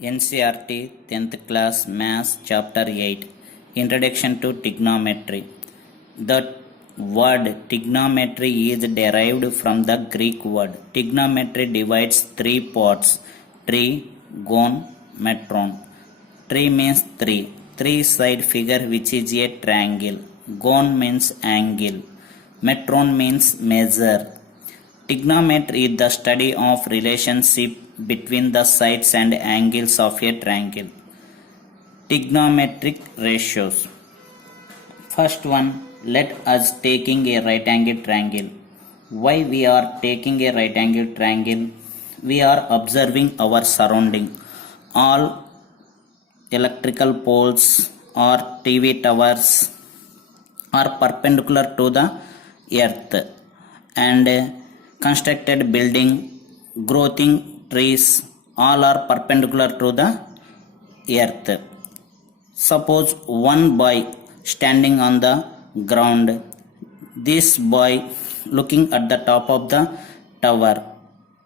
NCRT 10th class Maths Chapter 8 Introduction to Trigonometry. The word trigonometry is derived from the Greek word. Trigonometry divides three parts: tri, gon, metron. Tri means three. Three-side figure which is a triangle. Gon means angle. Metron means measure. Trigonometry is the study of relationship between the sides and angles of a triangle. Trigonometric ratios. First one, let us taking a right angle triangle. Why we are taking a right angle triangle? We are observing our surrounding. All electrical poles or TV towers are perpendicular to the earth, and constructed building, growing trees, all are perpendicular to the earth. Suppose one boy standing on the ground, this boy looking at the top of the tower.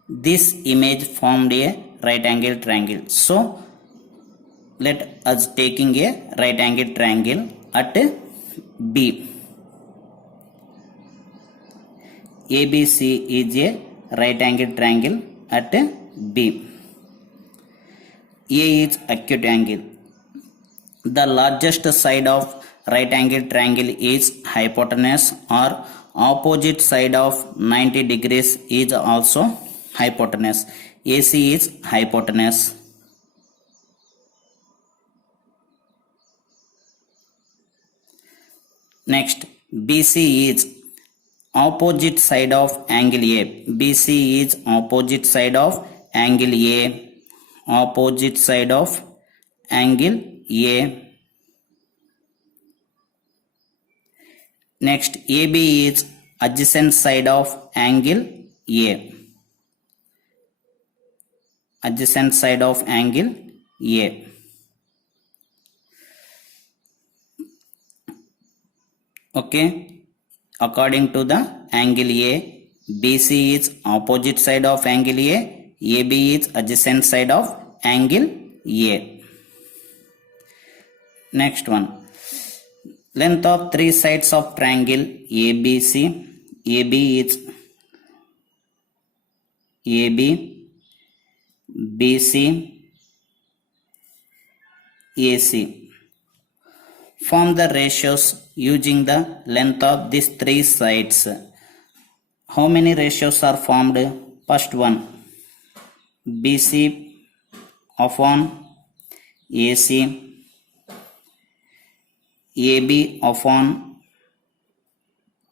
This image formed a right angle triangle. So let us taking a right angle triangle at B. ABC is a right angle triangle at B. A is acute angle. The largest side of right angle triangle is hypotenuse, or opposite side of 90 degrees is also hypotenuse. AC is hypotenuse. Next, BC is opposite side of angle A. BC is opposite side of angle A. Opposite side of angle A. Next, AB is adjacent side of angle A. Adjacent side of angle A. Okay. According to the angle A, BC is opposite side of angle A, AB is adjacent side of angle A. Next one, length of three sides of triangle ABC. AB is AB, BC, AC. Form the ratios using the length of these three sides. How many ratios are formed? First one, BC upon AC, AB upon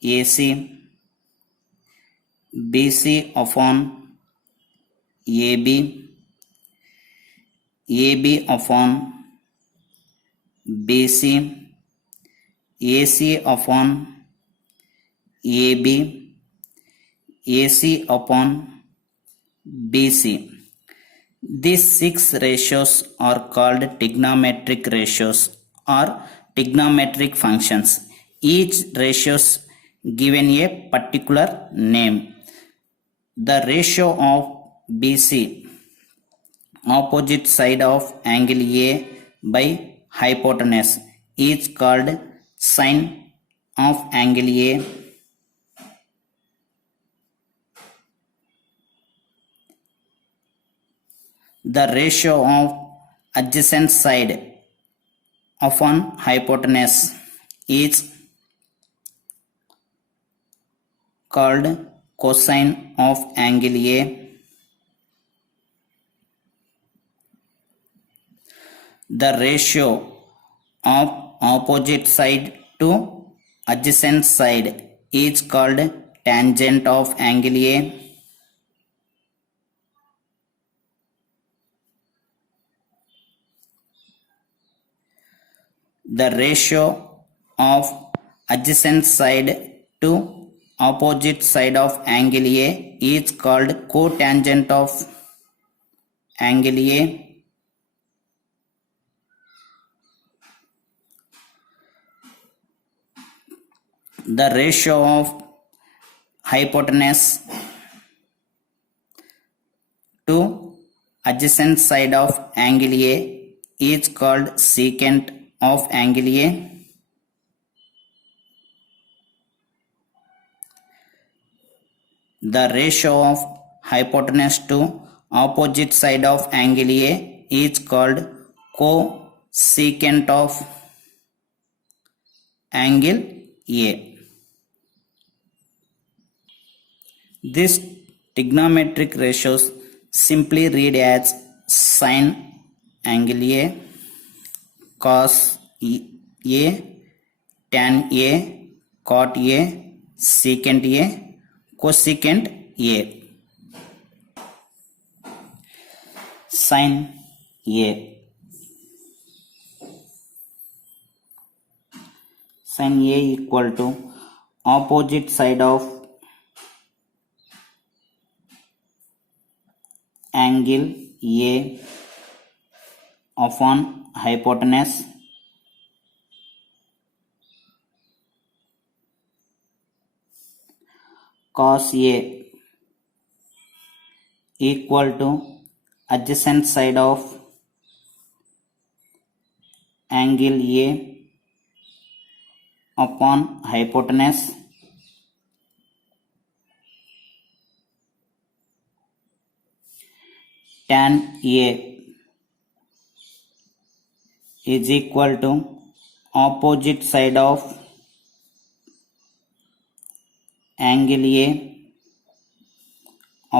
AC, BC upon AB, AB upon BC, AC upon AB, AC upon BC. These six ratios are called trigonometric ratios or trigonometric functions. Each ratio is given a particular name. The ratio of BC, opposite side of angle A by hypotenuse, is called sine of angle A. The ratio of adjacent side upon hypotenuse is called cosine of angle A. The ratio of opposite side to adjacent side is called tangent of angle A. The ratio of adjacent side to opposite side of angle A is called cotangent of angle A. The ratio of hypotenuse to adjacent side of angle A is called secant of angle A. The ratio of hypotenuse to opposite side of angle A is called cosecant of angle A. This trigonometric ratios simply read as sin angle A, cos A, tan A, cot A, secant A, cosecant A. Sin A. Sin A equal to opposite side of angle A upon hypotenuse cos A equal to adjacent side of angle A upon hypotenuse tan A is equal to opposite side of angle A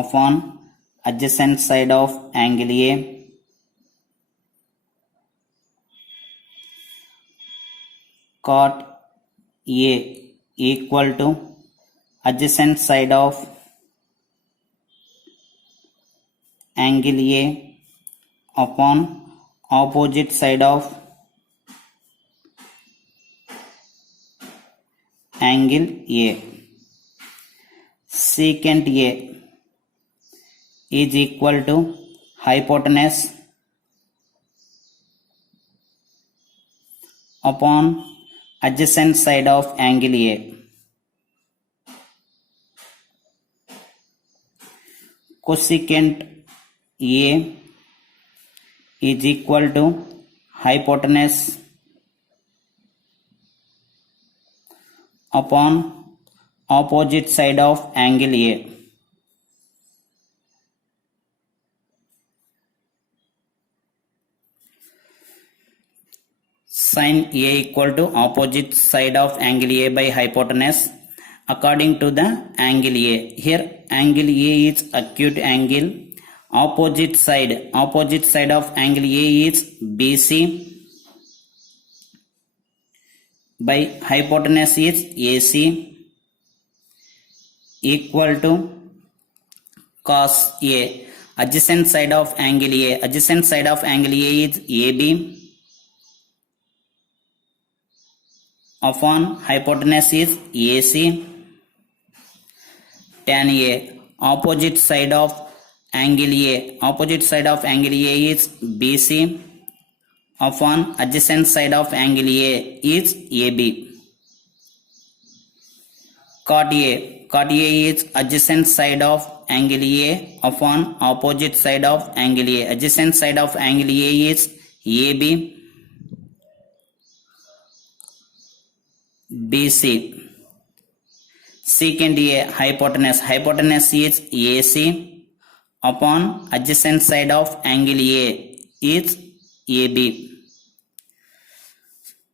upon adjacent side of angle A cot A equal to adjacent side of angle A upon opposite side of angle A. Secant A is equal to hypotenuse upon adjacent side of angle A. Cosecant A is equal to hypotenuse upon opposite side of angle A. Sin A equal to opposite side of angle A by hypotenuse according to the angle A. Here angle A is acute angle. Opposite side of angle A is BC by hypotenuse is AC equal to cos A. Adjacent side of angle A is AB upon hypotenuse is AC. Tan A. Opposite side of angle A is BC upon adjacent side of angle A is AB. Cot A is adjacent side of angle A upon opposite side of angle A. Adjacent side of angle A is AB. BC. Secant A hypotenuse is AC upon adjacent side of angle A is AB.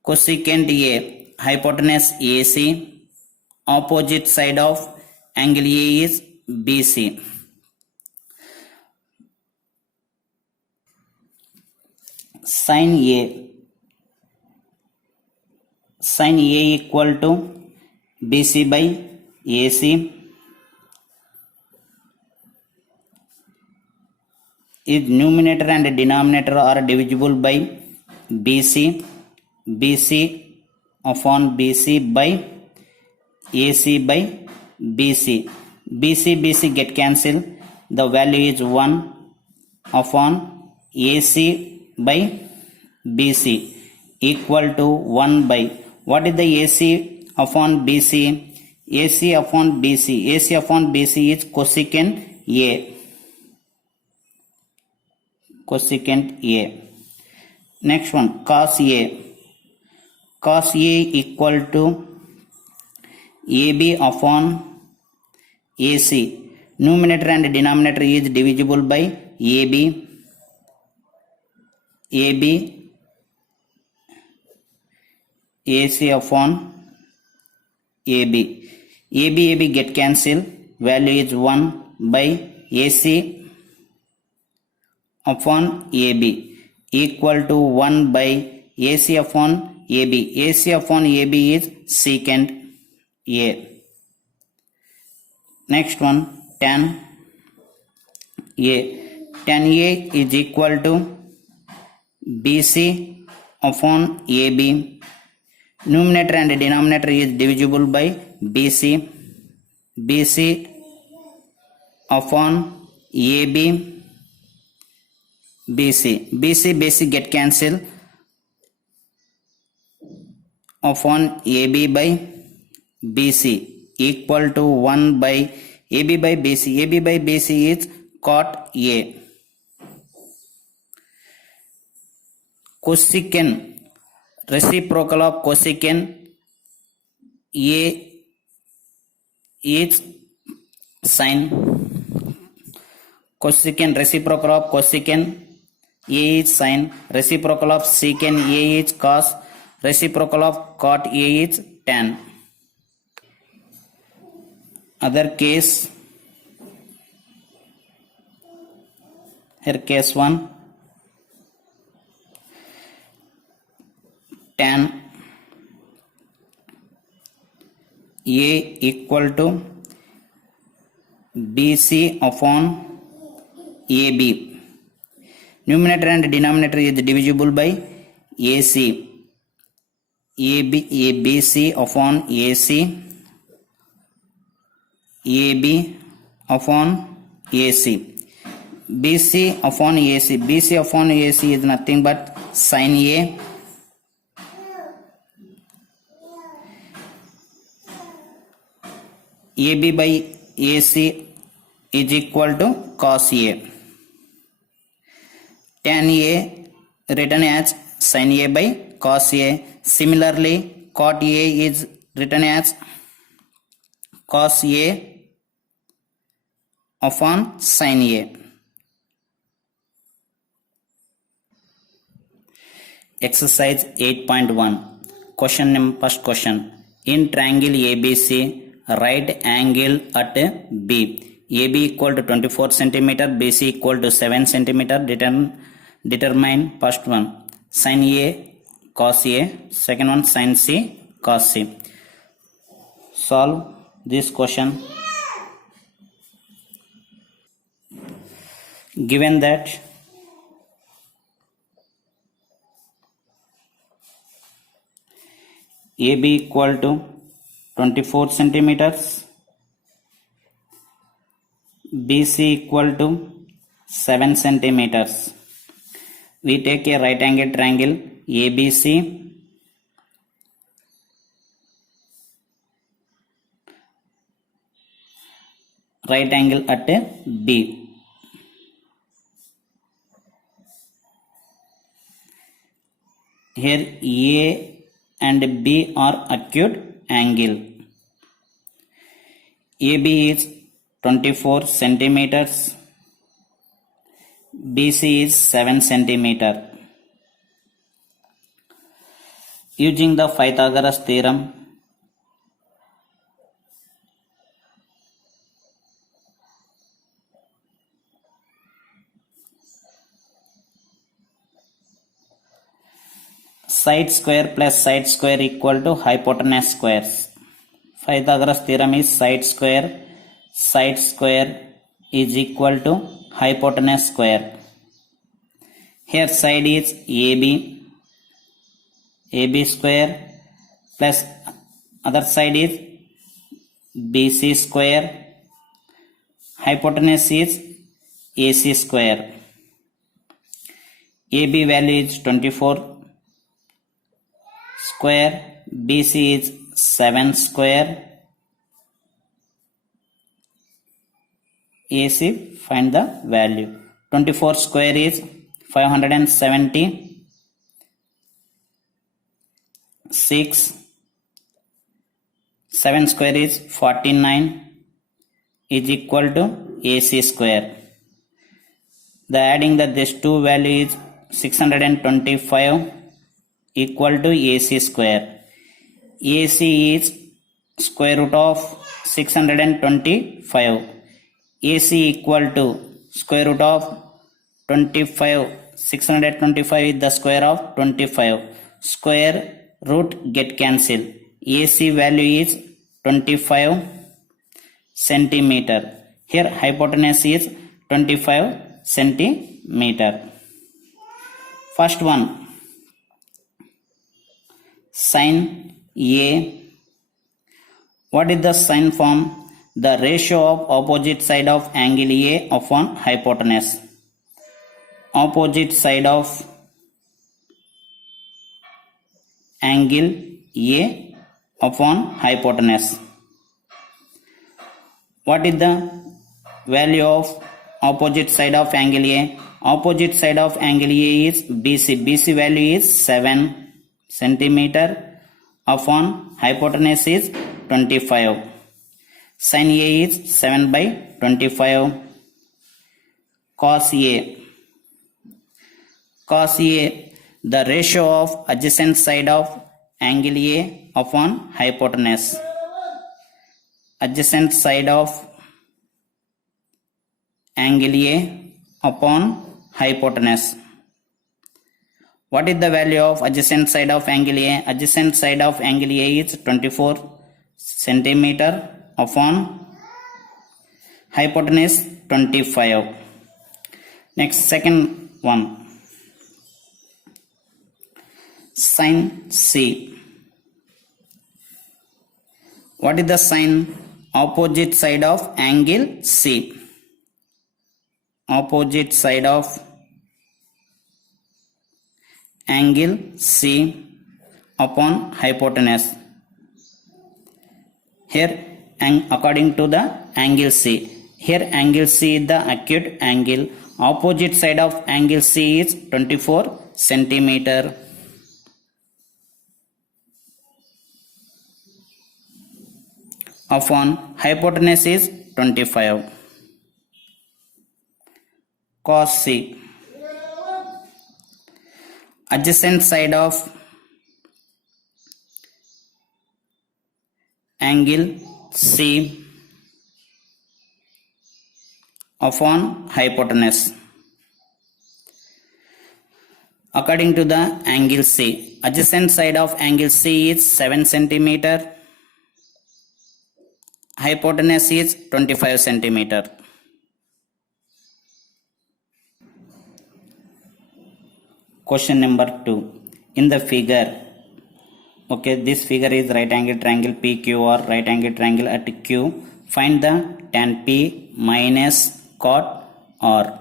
Cosecant A hypotenuse AC opposite side of angle A is BC. Sin A equal to BC by AC is numerator and denominator are divisible by BC upon BC by AC by BC get cancel. The value is 1 upon AC by BC equal to 1 by, what is the AC upon BC? AC upon BC is cosecant A. cosecant A. Next one, cos A. Cos A equal to AB upon AC. Numerator and denominator is divisible by AB. AC upon AB. AB get cancelled. Value is 1 by AC upon AB equal to 1 by AC upon AB. AC upon AB is secant A. Next one, tan A. Tan A is equal to BC upon AB. Numerator and denominator is divisible by BC. BC upon AB. BC get cancelled upon AB by BC equal to 1 by AB by BC. AB by BC is cot A. Cosecant, reciprocal of cosecant A is sin. Cosecant, reciprocal of cosecant A is sin. Reciprocal of secant A is cos. Reciprocal of cot A is tan. Other case, here case 1, tan A equal to BC upon AB. Numerator and denominator is divisible by AC. BC upon AC. AB upon AC. BC upon AC. BC upon AC is nothing but sin A. AB by AC is equal to cos A. Tan A written as sin A by cos A. Similarly, cot A is written as cos A upon sin A. Exercise 8.1. First question. In triangle ABC, right angle at B. AB equal to 24 cm, BC equal to 7 cm. Determine first one sin A cos A, second one sin C cos C. Solve this question. Given that AB equal to 24 centimeters, BC equal to 7 centimeters. We take a right angle triangle ABC. Right angle at B. Here A and B are acute angle. AB is 24 centimeters. BC is 7 centimeter. Using the Pythagoras theorem, side square plus side square equal to hypotenuse squares. Pythagoras theorem is side square is equal to hypotenuse square. Here side is AB square plus other side is BC square. Hypotenuse is AC square. AB value is 24 square, BC is 7 square, AC find the value 24 square is 570. 6. 7 square is 49 is equal to AC square. The adding that this two value is 625 equal to AC square. AC is square root of 625. AC equal to square root of 25. 625 is the square of 25. Square root get cancelled. AC value is 25 centimeter. Here hypotenuse is 25 centimeter. First one, sin A. What is the sin form? The ratio of opposite side of angle A upon hypotenuse. Opposite side of angle A upon hypotenuse. What is the value of opposite side of angle A? Opposite side of angle A is BC. BC value is 7 centimeter upon hypotenuse is 25. Sin A is 7 by 25. Cos A. Cos A, the ratio of adjacent side of angle A upon hypotenuse. Adjacent side of angle A upon hypotenuse. What is the value of adjacent side of angle A? Adjacent side of angle A is 24 centimeter upon hypotenuse 25. Next, second one, sin C. What is the sin? Opposite side of angle C. Opposite side of angle C upon hypotenuse. Here, according to the angle C. Here angle C is the acute angle. Opposite side of angle C is 24 centimeter. Upon hypotenuse is 25. Cos C. Adjacent side of angle C upon hypotenuse. According to the angle C, adjacent side of angle C is 7 centimeter. Hypotenuse is 25 centimeter. Question number 2. In the figure, okay, this figure is right angle triangle PQ or right angle triangle at Q. Find the tan P minus cot R.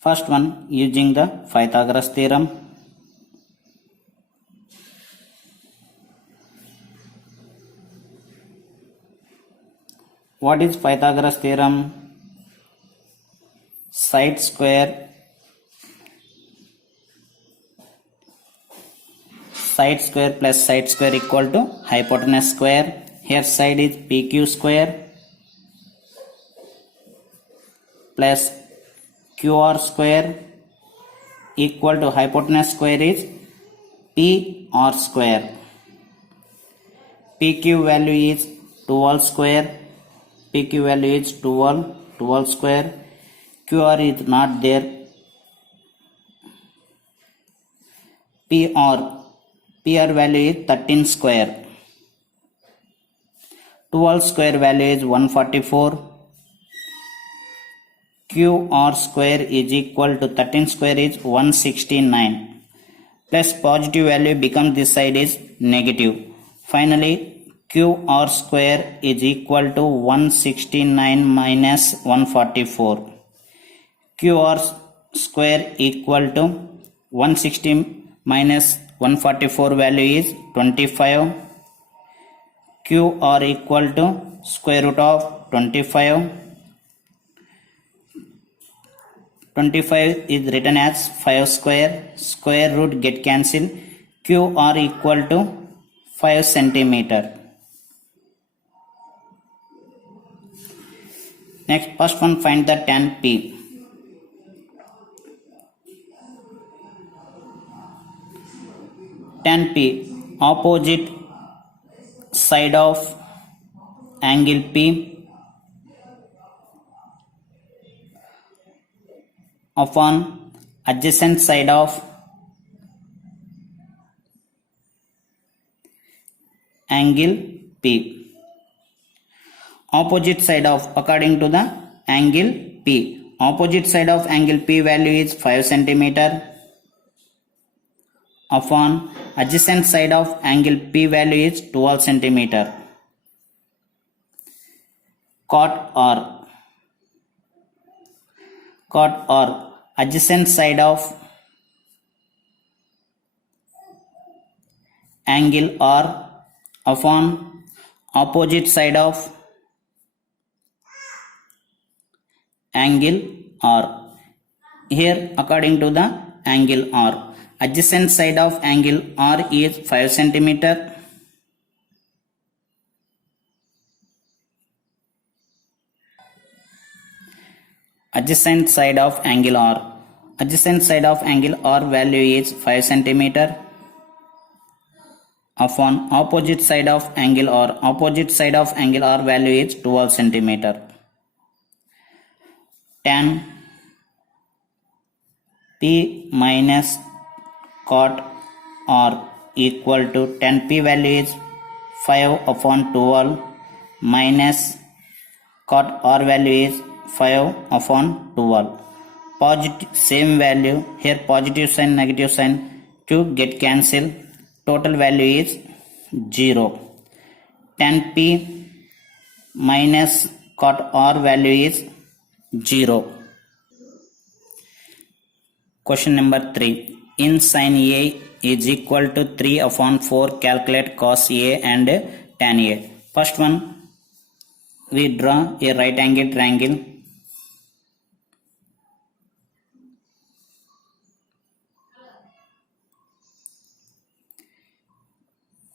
First one, using the Pythagoras theorem. What is Pythagoras theorem? Side square plus side square equal to hypotenuse square. Here side is PQ square plus QR square equal to hypotenuse square is PR square. PQ value is 12 square. PQ value is 12 square. QR is not there. PR value is 13 square. 12 square value is 144. QR square is equal to 13 square is 169. Plus positive value becomes this side is negative. Finally, QR square is equal to 169 minus 144. QR square equal to 160 minus 144 value is 25. QR equal to square root of 25. 25 is written as 5 square. Square root get cancelled. QR equal to 5 centimeter. Next, first one, find the tan P. Tan P, opposite side of angle P upon adjacent side of angle P. Opposite side of, according to the angle P. Opposite side of angle P value is 5 centimeter. Upon adjacent side of angle P value is 12 centimeter. Cot or adjacent side of angle R upon opposite side of angle R. Here, according to the angle R, adjacent side of angle R is 5 centimeter. Adjacent side of angle R. Adjacent side of angle R value is 5 centimeter. Upon opposite side of angle R. Opposite side of angle R value is 12 centimeter. Tan P minus cot R equal to tan P value is 5 upon 12 minus cot R value is 5 upon 12. Positive, same value, here positive sign, negative sign to get cancelled. Total value is 0. Tan P minus cot R value is 0. Question number 3. In sin A is equal to 3 upon 4, calculate cos A and tan A. First one, we draw a right angle triangle.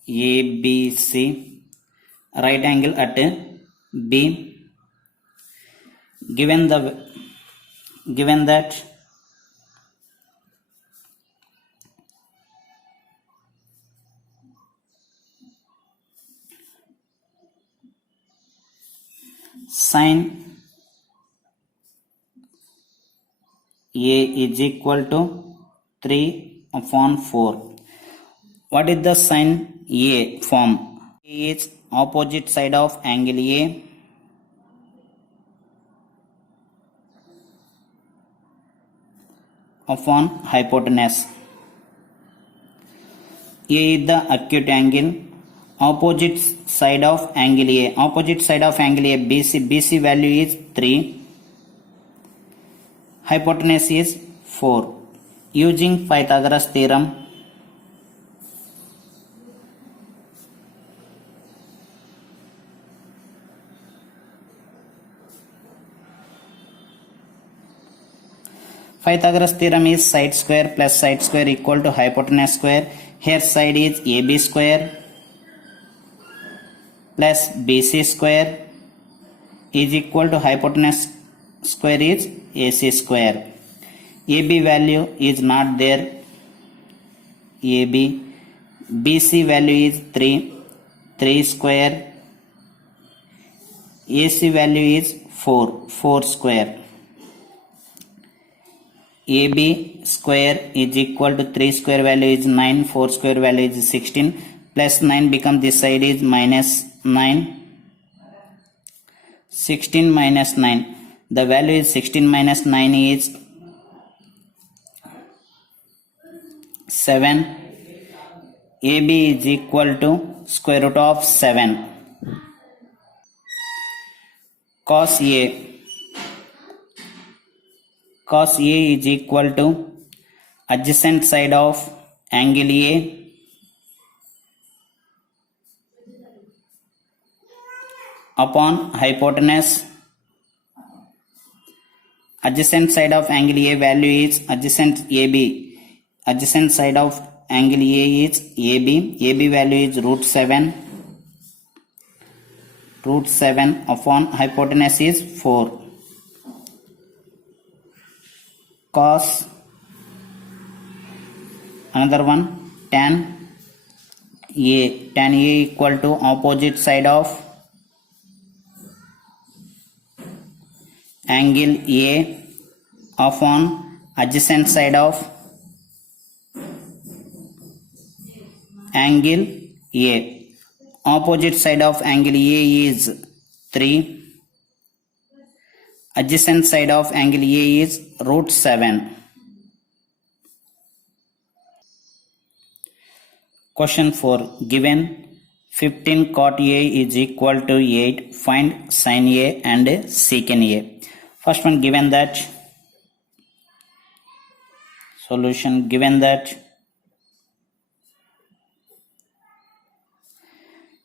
ABC, right angle at B. Given that sin A is equal to 3 upon 4. What is the sin A form? A is opposite side of angle A upon hypotenuse. A is the acute angle. Opposite side of angle A. Opposite side of angle A, BC. BC value is 3. Hypotenuse is 4. Using Pythagoras theorem, Pythagoras theorem is side square plus side square equal to hypotenuse square. Here side is AB square plus BC square is equal to hypotenuse square is AC square. AB value is not there. AB. BC value is 3 square. AC value is 4 square. AB square is equal to 3 square value is 9, 4 square value is 16, plus 9 become this side is minus 9. 16 minus 9. The value is 16 minus 9 is 7. AB is equal to square root of 7. Cos A. Cos A is equal to adjacent side of angle A upon hypotenuse adjacent side of angle A value is adjacent AB. Adjacent side of angle A is AB. AB value is root 7. Root 7 upon hypotenuse is 4. Cos, another one, tan A. Tan A equal to opposite side of angle A upon adjacent side of angle A. Opposite side of angle A is 3. Adjacent side of angle A is root 7. Question 4. Given 15 cot A is equal to 8, find sin A and secant A. First one, given that solution, given that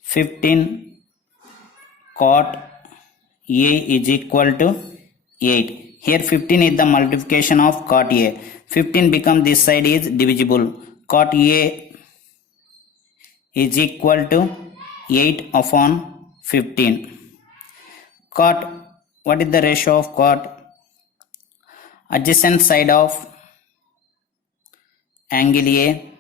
15 cot A is equal to 8. Here 15 is the multiplication of cot A. 15 become this side is divisible. Cot A is equal to 8 upon 15. Cot, what is the ratio of cot? Adjacent side of angle A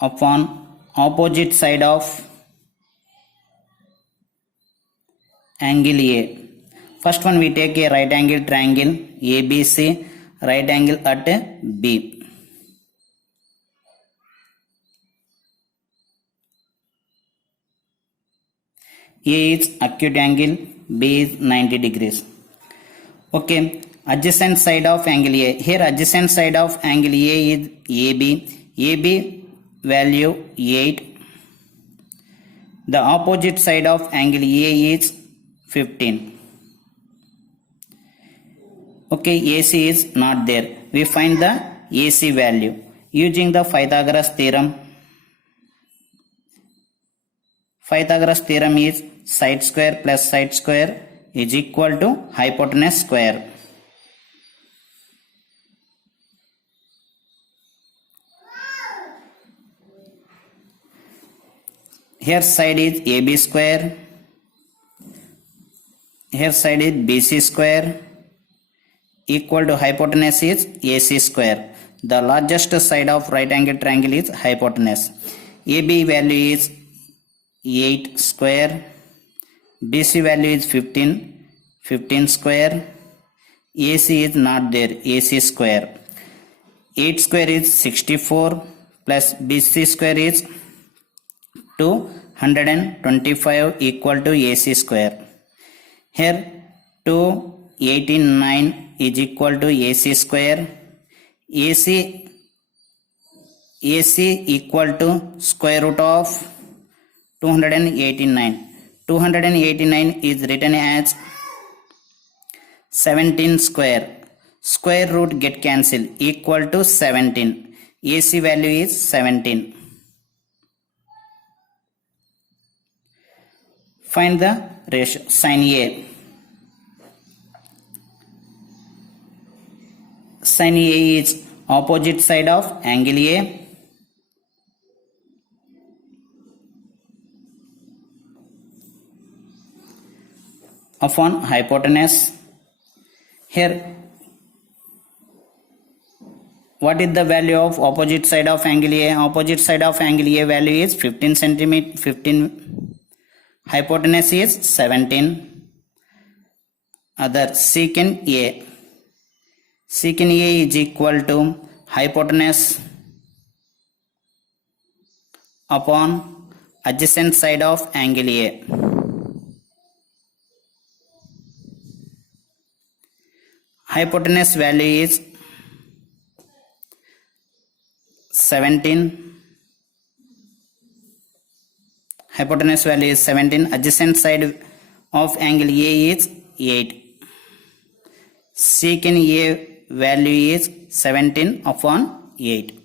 upon opposite side of angle A. First one, we take a right angle triangle ABC, right angle at B. A is acute angle, B is 90 degrees. Okay, adjacent side of angle A. Here adjacent side of angle A is AB. AB value 8. The opposite side of angle A is 15. Okay, AC is not there. We find the AC value using the Pythagoras theorem. Pythagoras theorem is side square plus side square is equal to hypotenuse square. Here side is AB square. Here side is BC square equal to hypotenuse is AC square. The largest side of right angle triangle is hypotenuse. AB value is 8 square. BC value is 15 square. AC is not there, AC square. 8 square is 64 plus BC square is 225 equal to AC square. Here 289 is equal to AC square. AC equal to square root of 289. 289 is written as 17 square. Square root get cancelled equal to 17. AC value is 17. Find the ratio sin A. Sin A is opposite side of angle A upon hypotenuse. Here what is the value of opposite side of angle A? Opposite side of angle A value is 15 centimeter. 15. Hypotenuse is 17. Other secant A. Secant A is equal to hypotenuse upon adjacent side of angle A. Hypotenuse value is 17. Hypotenuse value is 17. Adjacent side of angle A is 8. Secant A value is 17 upon 8.